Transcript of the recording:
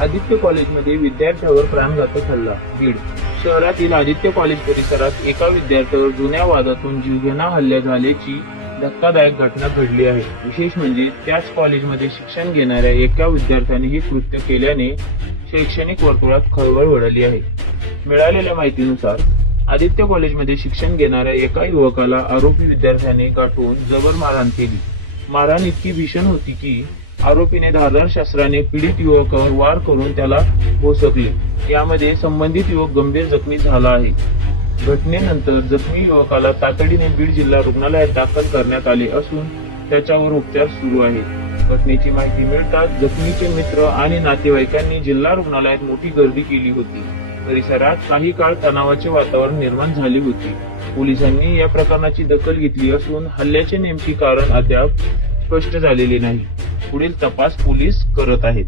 आदित्य कॉलेजमध्ये विद्यार्थ्यावर प्राणघातक हल्ला. बीड शहरातील आदित्य कॉलेज परिसरात एका विद्यार्थ्यावर जुन्या वादातून जीवघेणा हल्ला झाल्याची धक्कादायक घटना घडली आहे. विशेष म्हणजे त्याच कॉलेजमध्ये शिक्षण घेणाऱ्या एका विद्यार्थ्याने हे कृत्य केल्याने शैक्षणिक वर्तुळात खळबळ उडाली आहे. मिळालेल्या माहितीनुसार आदित्य कॉलेजमध्ये शिक्षण घेणाऱ्या एका युवकाला आरोपी विद्यार्थ्याने गाठून जबर मारहाण केली. मारहाण इतकी भीषण होती की आरोपीने धारदार शस्त्राने पीडित युवकावर वार करून त्याला भोसकले. यामध्ये संबंधित युवक गंभीर जखमी झाला आहे. घटनेनंतर जखमी युवकाला तातडीने बीड जिल्हा रुग्णालयात दाखल करण्यात आले असून त्याच्यावर उपचार सुरू आहेत. घटनेची माहिती मिळताच जखमीचे मित्र आणि नातेवाईकांनी जिल्हा रुग्णालयात मोठी गर्दी केली होती. परिसरात काही काळ तणावाचे वातावरण निर्माण झाले होते. पोलिसांनी या प्रकरणाची दखल घेतली असून हल्ल्याचे नेमके कारण अद्याप स्पष्ट झालेले नाही. पुढील तपास पोलीस करत आहेत.